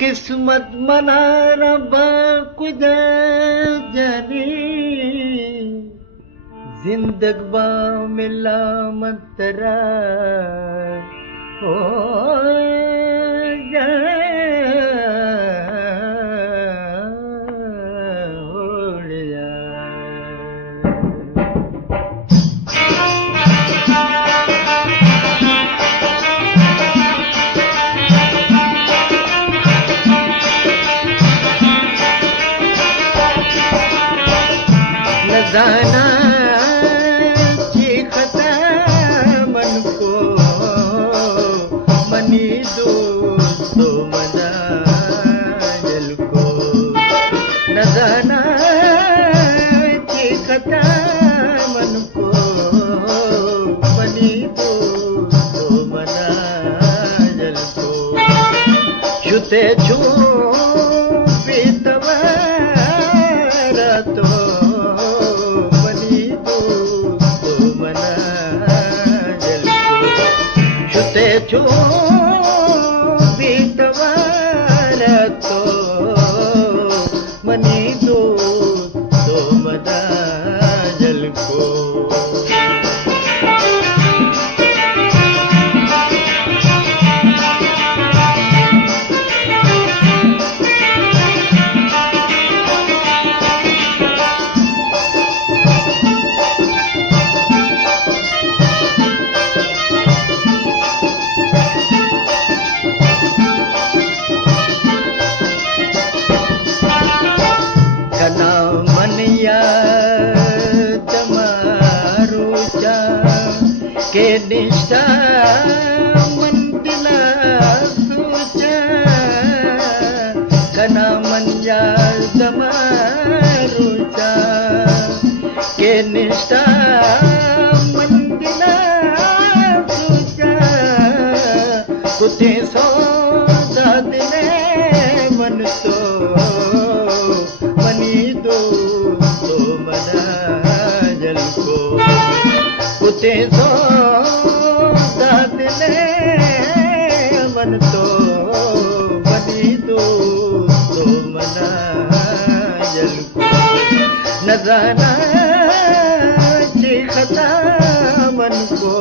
किस्मत मना रब्बा खुदा जानी जिंदगबा मिला मतरा हो जाना चीखता मन को मनी दोस्तों मना दिल को न जाना चीखता मन को मनी दोस्तों मना दिल को छुते छू बीतवा तो जो बीतवार तो मनी दो मदा जल को के निष्ठा मंदिला सोचा कना मंजा दमारुचा के निष्ठा मंदिला सोचा कुते सौदा दिले मन तो मनी दो मना जल को कुते मन तो मनी दो मना जल को न जाना चीखता मन को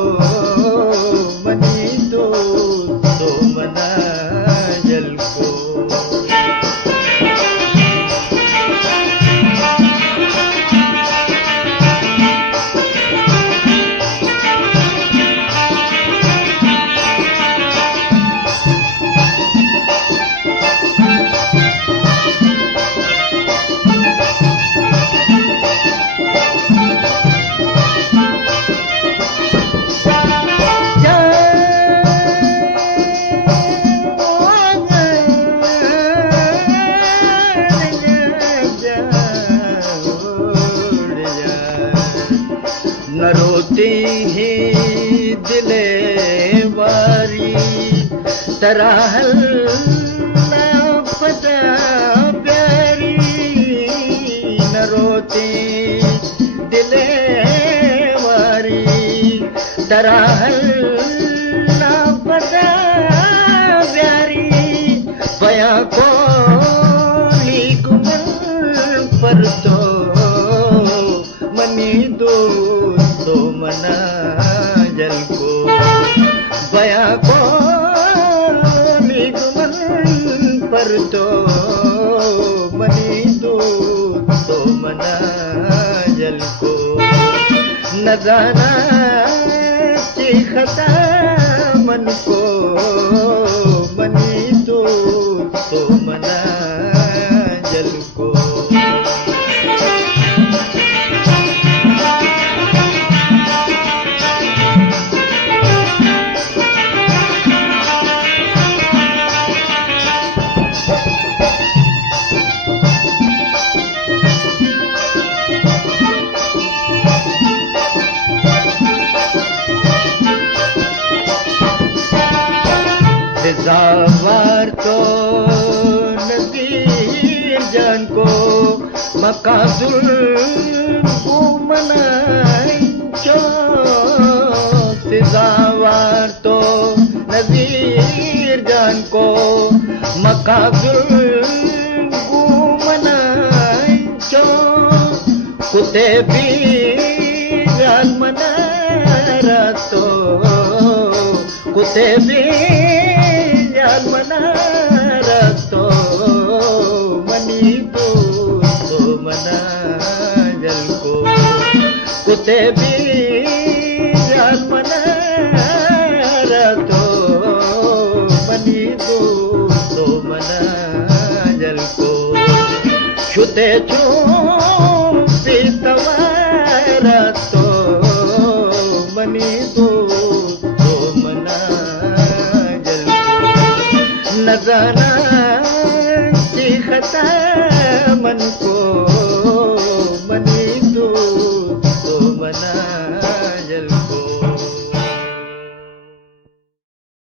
मनी दो मना जल को न रोती ही दिले वारी तराहल न पता प्यारी न रोती दिले वारी तराहल न पता प्यारी बया को पर तो मनी दो मना जल को बया को निगमन पर तो मनी दो मना जल को न जाना चीखता मन को मनी दो मना जल को सवार तो नज़ीर जान को मकाजुल को मनाई शो सिजावार तो नजीर जान को मकाबुल गुमनाई चो कुते भी जान मनारा तो कुते भी जान मनारा तो मनी तो मना जल को कुते भी जान मनारा तो मनी तो मना जल को छुते छू पितवारा तो मनी तो मना जल को न जाना सीखता मन को